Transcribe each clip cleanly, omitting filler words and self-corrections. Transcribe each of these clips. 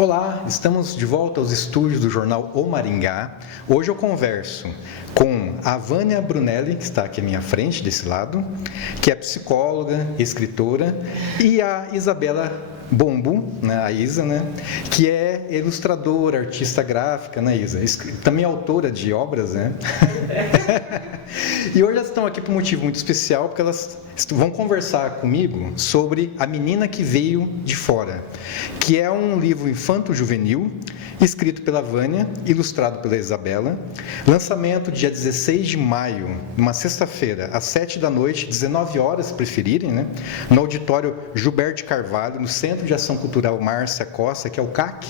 Olá, estamos de volta aos estúdios do jornal O Maringá. Hoje eu converso com a Vânia Brunelli, que está aqui à minha frente, desse lado, que é psicóloga, escritora, e a Isabela Bombo, né, a Isa, né, que é ilustradora, artista gráfica, né, Isa? Também autora de obras, né? E hoje elas estão aqui por um motivo muito especial, porque elas vão conversar comigo sobre A Menina que Veio de Fora, que é um livro infanto-juvenil, escrito pela Vânia, ilustrado pela Isabela, lançamento dia 16 de maio, uma sexta-feira, às 19h, 19 horas, se preferirem, né, no auditório Gilberto Carvalho, no Centro de Ação Cultural Márcia Costa, que é o CAC,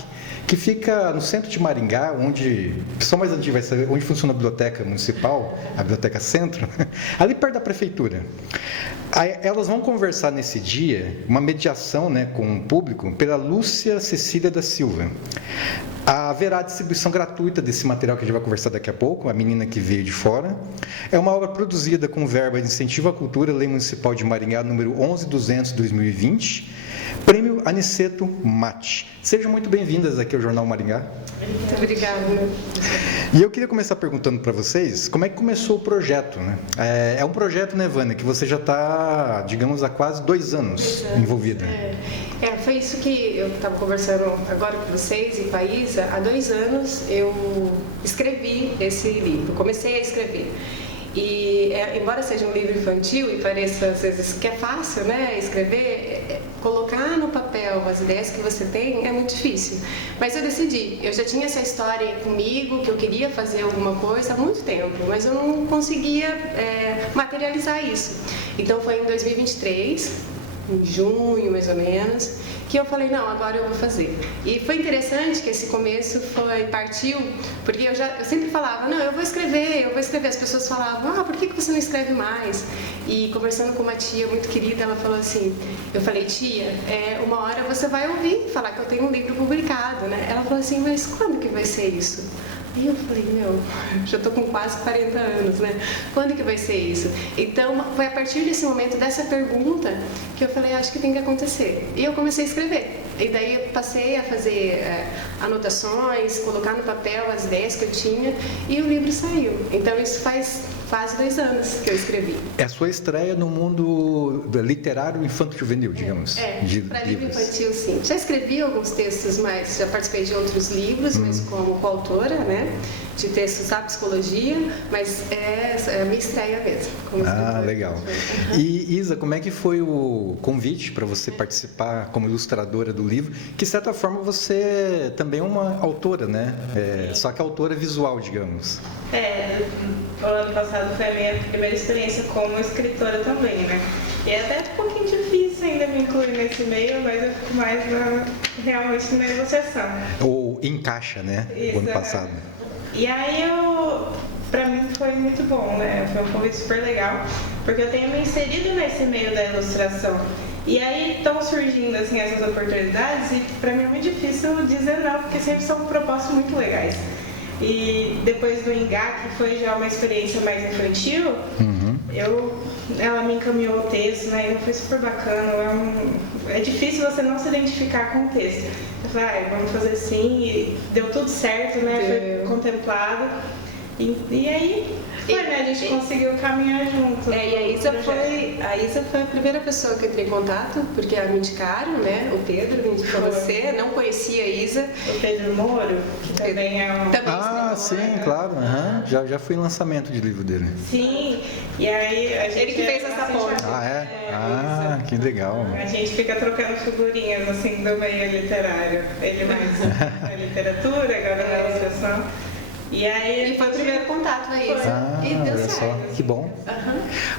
que fica no centro de Maringá, onde, o pessoal mais antigo vai saber, onde funciona a biblioteca municipal, a Biblioteca Centro, ali perto da prefeitura. Aí, elas vão conversar nesse dia, uma mediação, né, com o público, pela Lúcia Cecília da Silva. Haverá distribuição gratuita desse material que a gente vai conversar daqui a pouco, A Menina que Veio de Fora. É uma obra produzida com verba de incentivo à cultura, Lei Municipal de Maringá, número 11.200/2020, Prêmio Aniceto Mate. Sejam muito bem-vindas aqui ao Jornal Maringá. Muito obrigada. E eu queria começar perguntando para vocês como é que começou o projeto, né? É um projeto, né, Vânia, que você já está, digamos, há quase 2 anos envolvida. Foi isso que eu estava conversando agora com vocês e com a Isa. Há 2 anos eu escrevi esse livro, comecei a escrever. E, embora seja um livro infantil e pareça às vezes que é fácil, né, escrever, colocar no papel as ideias que você tem é muito difícil. Mas eu decidi, eu já tinha essa história comigo, que eu queria fazer alguma coisa há muito tempo, mas eu não conseguia materializar isso. Então foi em 2023, em junho mais ou menos, que eu falei, não, agora eu vou fazer. E foi interessante que esse começo partiu, porque eu sempre falava, não, eu vou escrever. As pessoas falavam, por que você não escreve mais? E conversando com uma tia muito querida, ela falou assim, eu falei, tia, uma hora você vai ouvir falar que eu tenho um livro publicado, né? Ela falou assim, mas quando que vai ser isso? Aí eu falei, já estou com quase 40 anos, né? Quando que vai ser isso? Então, foi a partir desse momento, dessa pergunta, que eu falei, acho que tem que acontecer. E eu comecei a escrever. E daí eu passei a fazer anotações, colocar no papel as ideias que eu tinha, e o livro saiu. Então, isso faz quase 2 anos que eu escrevi. É a sua estreia no mundo literário infanto-juvenil, digamos. Para livro infantil, sim. Já escrevi alguns textos, mas já participei de outros livros, mas como coautora, né? De textos da psicologia, mas é a minha estreia mesmo. Como escritora. Legal. E Isa, como é que foi o convite para você participar como ilustradora do livro? Que, de certa forma, você também é uma autora, né? Só que autora visual, digamos. O ano passado foi a minha primeira experiência como escritora também, né? E é até um pouquinho difícil ainda me incluir nesse meio, mas eu fico mais realmente na negociação. Ou encaixa, né? Isso, o ano passado. E aí pra mim foi muito bom, né? Foi um convite super legal, porque eu tenho me inserido nesse meio da ilustração. E aí estão surgindo assim essas oportunidades e pra mim é muito difícil dizer não, porque sempre são propostas muito legais. E depois do Ingá, que foi já uma experiência mais infantil, ela me encaminhou o texto, né? E foi super bacana. É difícil você não se identificar com o texto. Eu falei, vamos fazer assim, e deu tudo certo, né? Foi contemplado. E aí né? A gente conseguiu caminhar junto. E a Isa foi a primeira pessoa que eu entrei em contato, porque ela me indicaram, né? O Pedro me indicou você, não conhecia a Isa. O Pedro Moro, que também é um... sim, claro. Já fui em lançamento de livro dele. Sim, e aí a gente... Ele que fez essa ponte. Que legal. A gente fica trocando figurinhas, assim, do meio literário. Ele mais na literatura, agora na ilustração. E aí foi o primeiro contato, é isso. E deu certo. Só, que bom.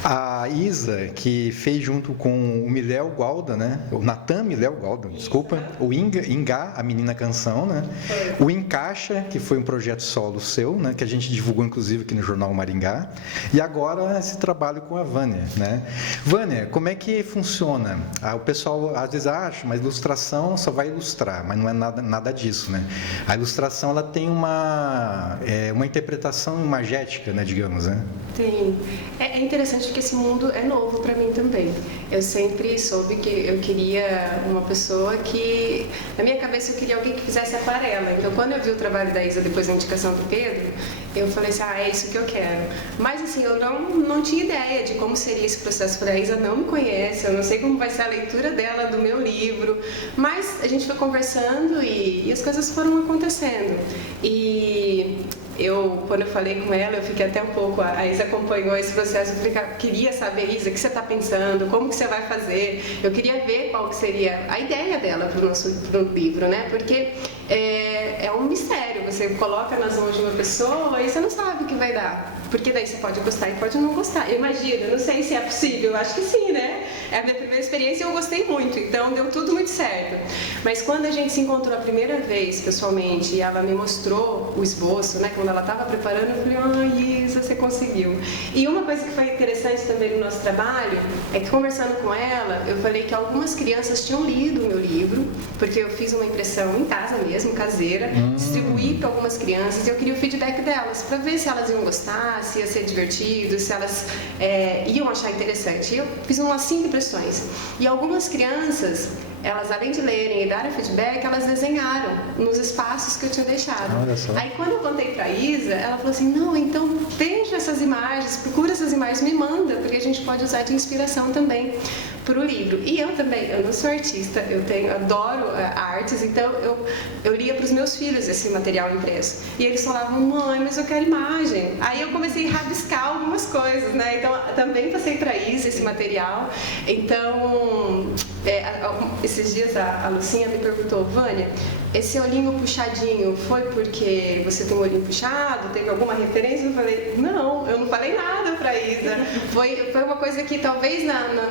A Isa, que fez junto com o Miléo Gualda, né? O Natan Miléo Gualda, desculpa. O Ingá, a Menina Canção, né? O Encaixa, que foi um projeto solo seu, né? Que a gente divulgou, inclusive, aqui no Jornal Maringá. E agora esse trabalho com a Vânia, né? Vânia, como é que funciona? O pessoal às vezes acha, mas ilustração só vai ilustrar, mas não é nada disso, né? A ilustração, ela tem uma uma interpretação imagética, né, digamos, né? Tem. É interessante porque esse mundo é novo para mim também. Eu sempre soube que eu queria uma pessoa que, na minha cabeça, eu queria alguém que fizesse aquarela. Então, quando eu vi o trabalho da Isa depois da indicação do Pedro, eu falei assim, é isso que eu quero. Mas, assim, eu não tinha ideia de como seria esse processo. Eu falei, a Isa não me conhece, eu não sei como vai ser a leitura dela do meu livro. Mas a gente foi conversando e as coisas foram acontecendo. E quando eu falei com ela, eu fiquei até um pouco, a Isa acompanhou esse processo, eu queria saber, Isa, o que você está pensando, como que você vai fazer, eu queria ver qual que seria a ideia dela para o livro, né, porque é um mistério, você coloca nas mãos de uma pessoa e você não sabe o que vai dar, porque daí você pode gostar e pode não gostar, imagina, não sei se é possível, eu acho que sim, né, é a minha primeira experiência e eu gostei muito, então deu tudo muito certo, mas quando a gente se encontrou a primeira vez pessoalmente e ela me mostrou o esboço, né, quando ela estava preparando, eu falei, Isa, você conseguiu. E uma coisa que foi interessante também no nosso trabalho é que, conversando com ela, eu falei que algumas crianças tinham lido o meu livro, porque eu fiz uma impressão em casa mesmo, caseira, distribuí para algumas crianças e eu queria o feedback delas, para ver se elas iam gostar, se ia ser divertido, se elas iam achar interessante. E eu fiz umas 5 impressões. E algumas crianças, elas, além de lerem e darem feedback, elas desenharam nos espaços que eu tinha deixado. Aí, quando eu contei pra Isa, ela falou assim, não, então veja essas imagens, procura essas imagens, me manda, porque a gente pode usar de inspiração também para o livro. E eu também, eu não sou artista, eu adoro artes, então eu lia para os meus filhos esse material impresso. E eles falavam, mãe, mas eu quero imagem. Aí eu comecei a rabiscar algumas coisas, né? Então, também passei para Isa esse material. Então, esses dias a Lucinha me perguntou, Vânia, esse olhinho puxadinho foi porque você tem um olhinho puxado? Teve alguma referência? Eu falei, não, eu não falei nada para Isa. Foi uma coisa que talvez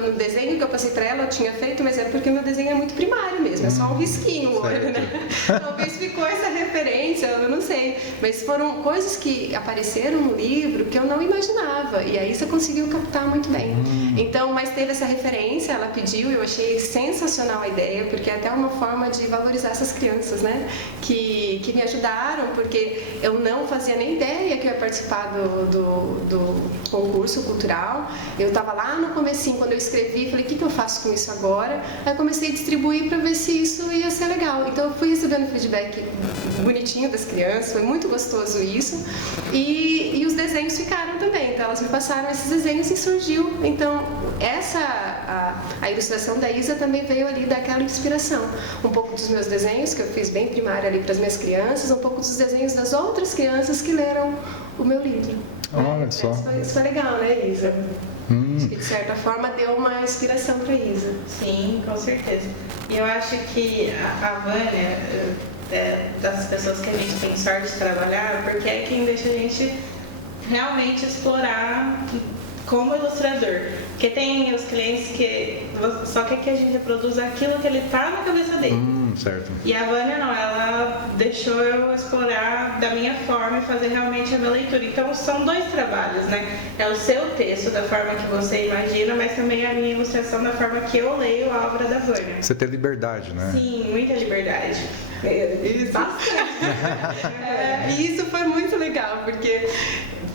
no desenho que eu passei para ela eu tinha feito, mas é porque meu desenho é muito primário mesmo, é só um risquinho no olho, né? Talvez ficou essa referência, eu não sei. Mas foram coisas que apareceram no livro que eu não imaginava, e aí você conseguiu captar muito bem. Então, mas teve essa referência, ela pediu, eu achei sensacional a ideia, porque é até uma forma de valorizar essas crianças, né? Que me ajudaram, porque eu não fazia nem ideia que eu ia participar do concurso cultural. Eu estava lá no comecinho, quando eu escrevi, falei, o que eu faço com isso agora? Aí eu comecei a distribuir para ver se isso ia ser legal. Então eu fui recebendo feedback bonitinho das crianças, foi muito gostoso isso. E os desenhos ficaram também, então elas me passaram esses desenhos e surgiu. Então a ilustração da Isa também veio ali daquela inspiração. Um pouco dos meus desenhos, que eu fiz bem primário ali para as minhas crianças, um pouco dos desenhos das outras crianças que leram o meu livro. Olha só. Isso foi legal, né, Isa? Acho que de certa forma deu uma inspiração para Isa. Sim, com certeza. E eu acho que a Vânia, das pessoas que a gente tem sorte de trabalhar, porque é quem deixa a gente realmente explorar como ilustrador. Porque tem os clientes que só quer que a gente reproduza aquilo que ele tá na cabeça dele. Certo. E a Vânia não, ela deixou eu explorar da minha forma e fazer realmente a minha leitura. Então são 2 trabalhos, né? É o seu texto da forma que você imagina, mas também a minha ilustração da forma que eu leio a obra da Vânia. Você tem liberdade, né? Sim, muita liberdade. Isso. E isso foi muito legal, porque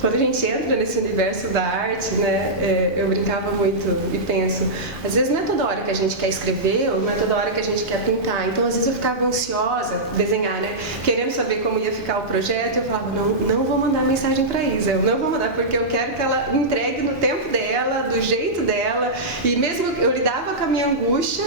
quando a gente entra nesse universo da arte, né, eu brincava muito e penso, às vezes não é toda hora que a gente quer escrever ou não é toda hora que a gente quer pintar, então às vezes eu ficava ansiosa, desenhar, né, querendo saber como ia ficar o projeto, eu falava, não vou mandar mensagem para Isa, eu não vou mandar porque eu quero que ela entregue no tempo dela, do jeito dela, e mesmo eu lidava com a minha angústia,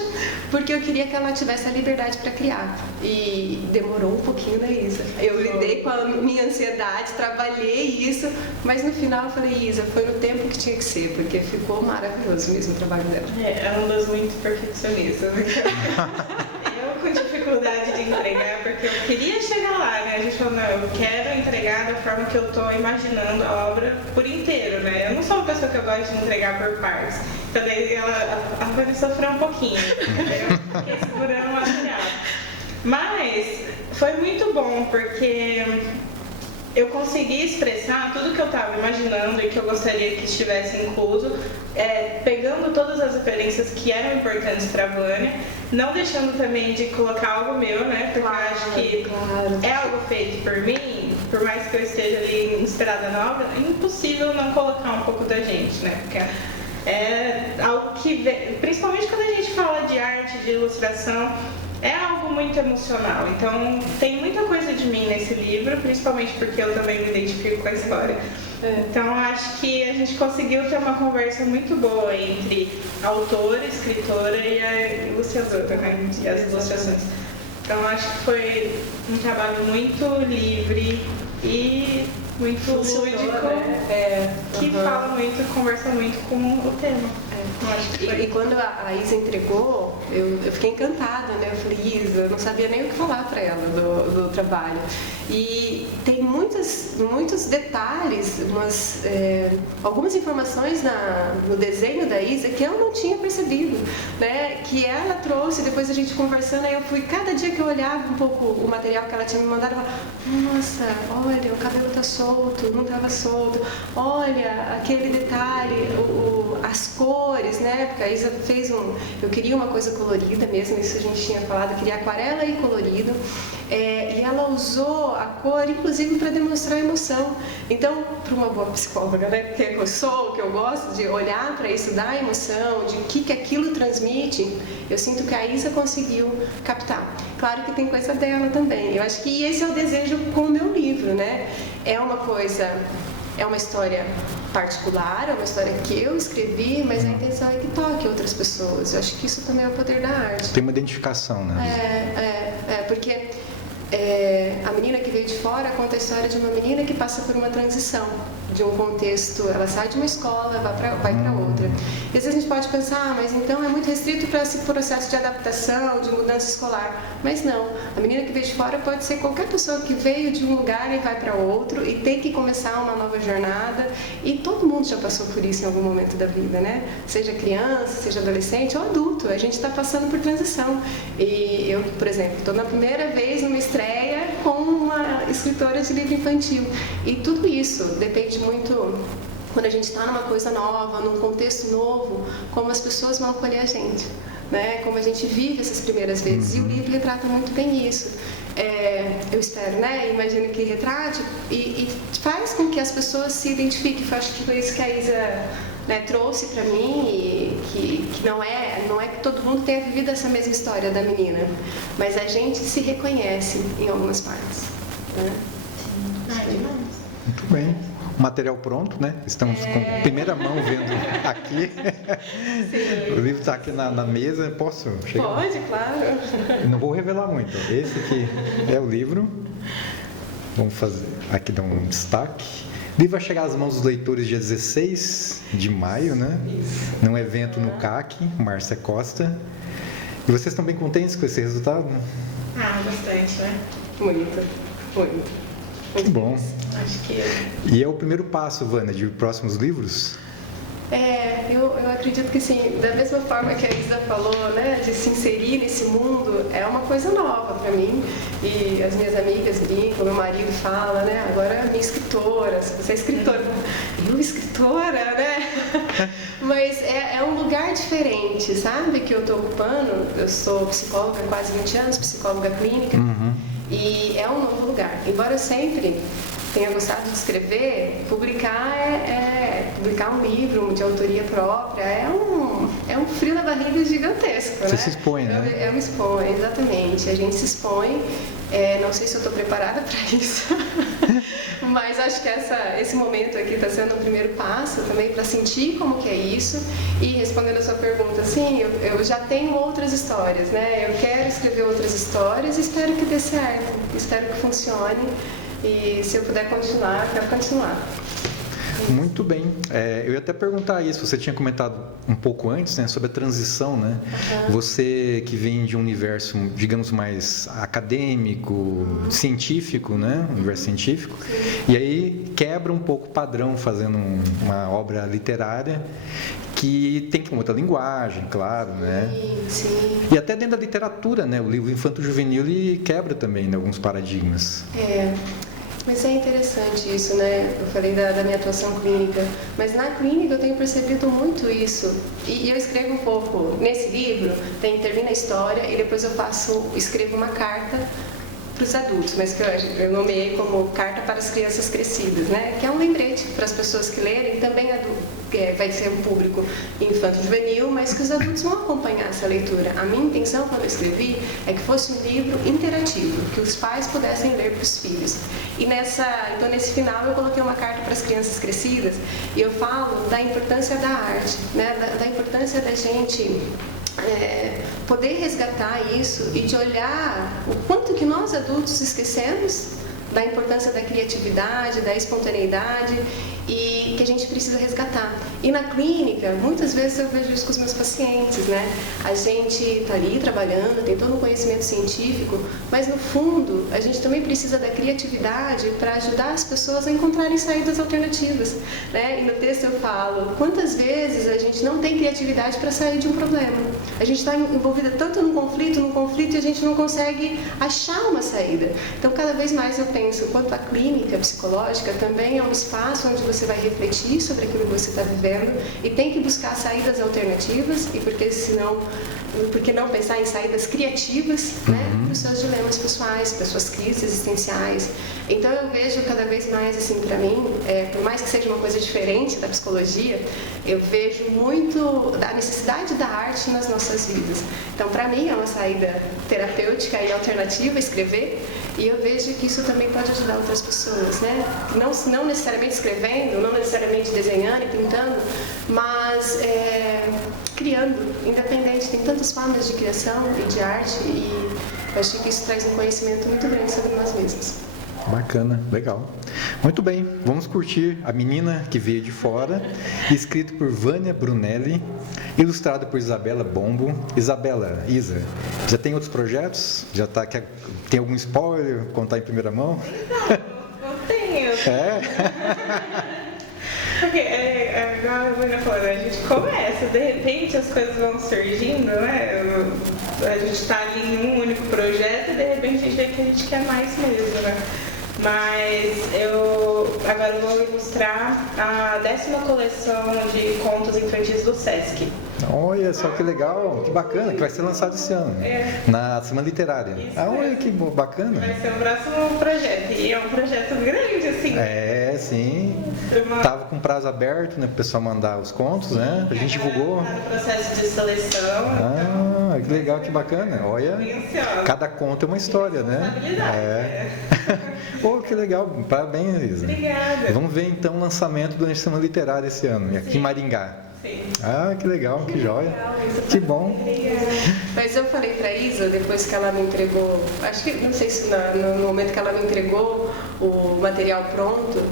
porque eu queria que ela tivesse a liberdade para criar, e demorou um pouquinho, né, Isa? Eu lidei com a minha ansiedade, trabalhei isso, mas no final eu falei, Isa, foi no tempo que tinha que ser, porque ficou maravilhoso mesmo o trabalho dela. É um dos muito perfeccionistas. Eu com dificuldade de entregar, porque eu queria chegar lá, né? A gente falou, não, eu quero entregar da forma que eu tô imaginando a obra por inteiro, né? Eu não sou uma pessoa que eu gosto de entregar por partes. Então daí a Vânia sofreu um pouquinho, eu fiquei segurando o material. Mas foi muito bom, porque eu consegui expressar tudo que eu estava imaginando e que eu gostaria que estivesse incluso, pegando todas as referências que eram importantes para a Vânia, não deixando também de colocar algo meu, né? Porque eu acho que é algo feito por mim, por mais que eu esteja ali inspirada na obra, é impossível não colocar um pouco da gente, né? Porque é algo que vem, principalmente quando a gente fala de arte, de ilustração, é algo muito emocional. Então tem muita coisa de mim nesse livro, principalmente porque eu também me identifico com a história. Então acho que a gente conseguiu ter uma conversa muito boa entre a autora, a escritora e a ilustradora, né? E as ilustrações. Então acho que foi um trabalho muito livre e muito lúdico, né? Que fala muito, conversa muito com o tema. E quando a Isa entregou, eu fiquei encantada, né? Eu falei, Isa, eu não sabia nem o que falar para ela do trabalho. E tem muitos detalhes, algumas informações no desenho da Isa que eu não tinha percebido, né? Que ela trouxe, depois a gente conversando, aí eu fui, cada dia que eu olhava um pouco o material que ela tinha me mandado, eu falava, nossa, olha, o cabelo tá solto, não estava solto, olha, aquele detalhe, as cores, né? Porque a Isa fez eu queria uma coisa colorida mesmo, isso a gente tinha falado, eu queria aquarela e colorido. E ela usou a cor, inclusive, para demonstrar emoção. Então, para uma boa psicóloga, né, que eu sou, que eu gosto de olhar para isso, da emoção, de o que aquilo transmite, eu sinto que a Isa conseguiu captar. Claro que tem coisa dela também. Eu acho que esse é o desejo com o meu livro, né? É uma história particular, é uma história que eu escrevi, mas a intenção é que toque outras pessoas. Eu acho que isso também é o poder da arte. Tem uma identificação, né? Porque a menina que veio de fora conta a história de uma menina que passa por uma transição de um contexto, ela sai de uma escola, vai para outra. E às vezes a gente pode pensar, mas então é muito restrito para esse processo de adaptação, de mudança escolar. Mas não, a menina que veio de fora pode ser qualquer pessoa que veio de um lugar e vai para outro e tem que começar uma nova jornada. E todo mundo já passou por isso em algum momento da vida, né? Seja criança, seja adolescente ou adulto, a gente está passando por transição. E eu, por exemplo, estou na primeira vez numa estreia com uma escritora de livro infantil. E tudo isso depende muito, quando a gente está numa coisa nova, num contexto novo, como as pessoas vão acolher a gente, né? Como a gente vive essas primeiras vezes. E o livro retrata muito bem isso. Eu espero, né? Imagino que retrate e faz com que as pessoas se identifiquem. Eu acho que foi isso que a Isa, né, trouxe para mim, e que não é que todo mundo tenha vivido essa mesma história da menina, mas a gente se reconhece em algumas partes, né? Demais. Muito bem. O material pronto, né? Estamos com primeira mão vendo aqui. Sim. O livro está aqui na mesa. Posso chegar? Pode, claro. Não vou revelar muito. Esse aqui é o livro. Vamos fazer aqui, dar um destaque. O livro vai chegar às mãos dos leitores dia 16 de maio, né? Isso. Num evento no CAC, Márcia Costa. E vocês estão bem contentes com esse resultado? Bastante, né? Muito. Que bom. Acho que... E é o primeiro passo, Vânia, de próximos livros? Eu acredito que sim, da mesma forma que a Isa falou, né, de se inserir nesse mundo, é uma coisa nova para mim. E as minhas amigas brincam, meu marido fala, né, agora é minha escritora, se você é escritora, eu escritora, né? Mas é um lugar diferente, sabe, que eu estou ocupando. Eu sou psicóloga há quase 20 anos, psicóloga clínica, e é um novo lugar. Embora eu sempre tenha gostado de escrever, publicar um livro de autoria própria é um frio na barriga gigantesco. Você, né? Se expõe, né? Eu me exponho, exatamente. A gente se expõe. Não sei se eu estou preparada para isso, mas acho que esse momento aqui está sendo um primeiro passo também para sentir como que é isso. E respondendo a sua pergunta, sim, eu já tenho outras histórias, né? Eu quero escrever outras histórias e espero que dê certo, espero que funcione. E se eu puder continuar, eu quero continuar. Muito bem. Eu ia até perguntar isso, você tinha comentado um pouco antes, né, sobre a transição, né? Você que vem de um universo, digamos, mais acadêmico, científico, né? Universo científico. Sim. E aí quebra um pouco o padrão fazendo uma obra literária que tem outra linguagem, claro, né? Sim. E até dentro da literatura, né? O livro infanto-juvenil ele quebra também, né, alguns paradigmas. Mas é interessante isso, né? Eu falei da minha atuação clínica, mas na clínica eu tenho percebido muito isso. E eu escrevo um pouco nesse livro, termina a história e depois eu escrevo uma carta os adultos, mas que eu nomeei como Carta para as Crianças Crescidas, né? Que é um lembrete para as pessoas que lerem, também vai ser um público infanto-juvenil, mas que os adultos vão acompanhar essa leitura. A minha intenção, quando eu escrevi, é que fosse um livro interativo, que os pais pudessem ler para os filhos. E então, nesse final, eu coloquei uma carta para as crianças crescidas e eu falo da importância da arte, né? Da importância da gente poder resgatar isso e de olhar o quanto que nós adultos esquecemos da importância da criatividade, da espontaneidade e que a gente precisa resgatar. E na clínica, muitas vezes eu vejo isso com os meus pacientes, né? A gente está ali trabalhando, tem todo um conhecimento científico, mas no fundo a gente também precisa da criatividade para ajudar as pessoas a encontrarem saídas alternativas, né? E no texto eu falo, quantas vezes a gente não tem criatividade para sair de um problema? A gente está envolvida tanto num conflito e a gente não consegue achar uma saída. Então, cada vez mais eu penso quanto a clínica psicológica também é um espaço onde você vai refletir sobre aquilo que você está vivendo e tem que buscar saídas alternativas e por que não pensar em saídas criativas, né, para os seus dilemas pessoais, para as suas crises existenciais. Então eu vejo cada vez mais, assim, para mim, por mais que seja uma coisa diferente da psicologia, eu vejo muito a necessidade da arte nas nossas vidas. Então, para mim, é uma saída terapêutica e alternativa escrever, e eu vejo que isso também pode ajudar outras pessoas, né? Não necessariamente escrevendo, não necessariamente desenhando e pintando, mas criando, independente. Tem tantas formas de criação e de arte, e eu acho que isso traz um conhecimento muito grande sobre nós mesmos. Bacana, legal. Muito bem, vamos curtir A Menina que Veio de Fora, escrito por Vânia Brunelli, ilustrado por Isabela Bombo. Isabela, Isa, já tem outros projetos? Tem algum spoiler? Contar em primeira mão? Não tenho. Porque, igual a Vânia falou, a gente começa, de repente as coisas vão surgindo, né? A gente está ali em um único projeto e de repente a gente vê que a gente quer mais mesmo, né? Mas eu agora vou ilustrar a 10ª coleção de contos infantis do Sesc. Olha só que legal, que bacana, que vai ser lançado esse ano, na Semana Literária. Olha que bacana. Vai ser o próximo projeto, e é um projeto grande, assim. Sim. Tava com prazo aberto, né, para o pessoal mandar os contos, né? A gente divulgou. Tá no processo de seleção. Que legal, que bacana. Olha, cada conto é uma história, né? Que legal, parabéns, Isa. Obrigada. Vamos ver então o lançamento do Semana Literária esse ano, aqui em Maringá. Sim. Que legal, que joia. Que bom. Mas eu falei para Isa, depois que ela me entregou, acho que, não sei se no momento que ela me entregou o material pronto,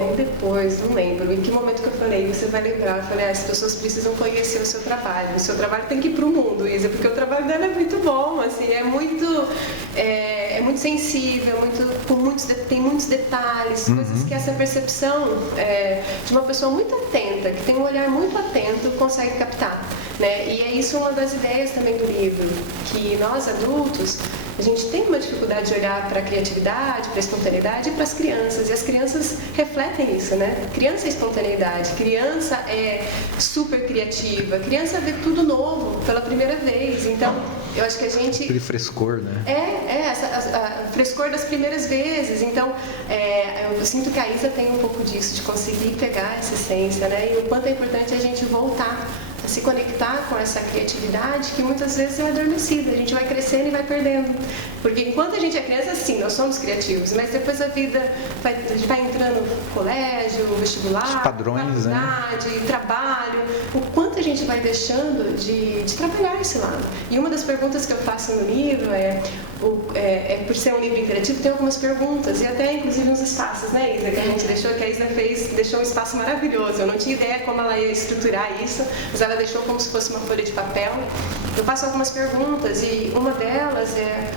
ou depois, não lembro, em que momento que eu falei, você vai lembrar, eu falei, as pessoas precisam conhecer o seu trabalho tem que ir para o mundo, Isa, porque o trabalho dela é muito bom, assim, é muito sensível, tem muitos detalhes, coisas que essa percepção de uma pessoa muito atenta, que tem um olhar muito atento, consegue captar, né? E é isso uma das ideias também do livro, que nós adultos, a gente tem uma dificuldade de olhar para a criatividade, para a espontaneidade e para as crianças. E as crianças refletem isso, né? Criança é espontaneidade, criança é super criativa, criança vê tudo novo pela primeira vez. Então, eu acho que a gente... Aquele frescor, né? O frescor das primeiras vezes. Então, eu sinto que a Isa tem um pouco disso, de conseguir pegar essa essência, né? E o quanto é importante a gente voltar a se conectar com essa criatividade que muitas vezes é adormecida. A gente vai crescendo e vai perdendo. Porque enquanto a gente é criança, sim, nós somos criativos, mas depois a vida a gente vai entrando no colégio, vestibular, os padrões, faculdade, trabalho, o quanto a gente vai deixando de trabalhar esse lado. E uma das perguntas que eu faço no livro por ser um livro interativo, tem algumas perguntas, e até inclusive uns espaços, né, Isa, que a gente deixou, que a Isa deixou um espaço maravilhoso. Eu não tinha ideia como ela ia estruturar isso, mas ela deixou como se fosse uma folha de papel. Eu faço algumas perguntas e uma delas é: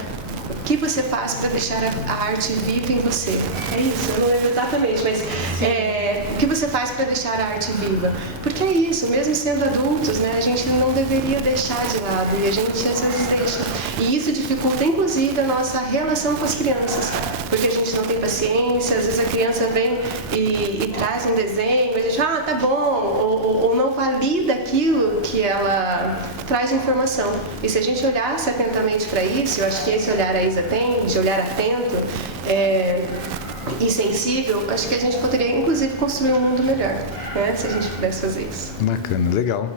o que você faz para deixar a arte viva em você? É isso, eu não lembro exatamente, mas o que você faz para deixar a arte viva? Porque é isso, mesmo sendo adultos, né, a gente não deveria deixar de lado e a gente às vezes deixa. E isso dificulta inclusive a nossa relação com as crianças. porque a gente não tem paciência, às vezes a criança vem e traz um desenho, a gente, tá bom, ou não valida aquilo que ela traz de informação. E se a gente olhasse atentamente para isso, eu acho que esse olhar a Isa tem, de olhar atento, e sensível, acho que a gente poderia, inclusive, construir um mundo melhor, né? Se a gente pudesse fazer isso. Bacana, legal.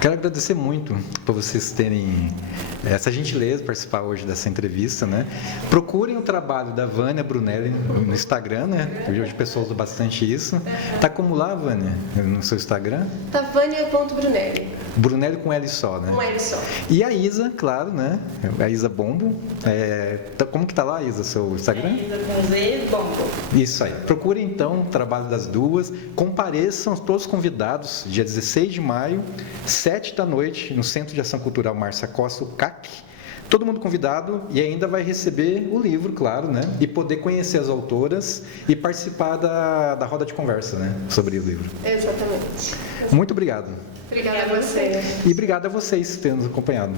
Quero agradecer muito por vocês terem essa gentileza de participar hoje dessa entrevista, né? Procurem o trabalho da Vânia Brunelli no Instagram, né? Hoje o pessoal usa bastante isso. Tá como lá, Vânia, no seu Instagram? Tá Vânia.Brunelli. Brunelli com L só, né? Com L só. E a Isa, claro, né? A Isa Bombo. Como que tá lá, Isa, seu Instagram? Isa com Z, Bombo. Isso aí. Procurem então o trabalho das duas. Compareçam todos convidados, dia 16 de maio, 7 da noite, no Centro de Ação Cultural Márcia Costa, o CAC. Todo mundo convidado e ainda vai receber o livro, claro, né? E poder conhecer as autoras e participar da roda de conversa, né? Sobre o livro. Exatamente. Muito obrigado. Obrigada a você. E obrigado a vocês por terem nos acompanhado.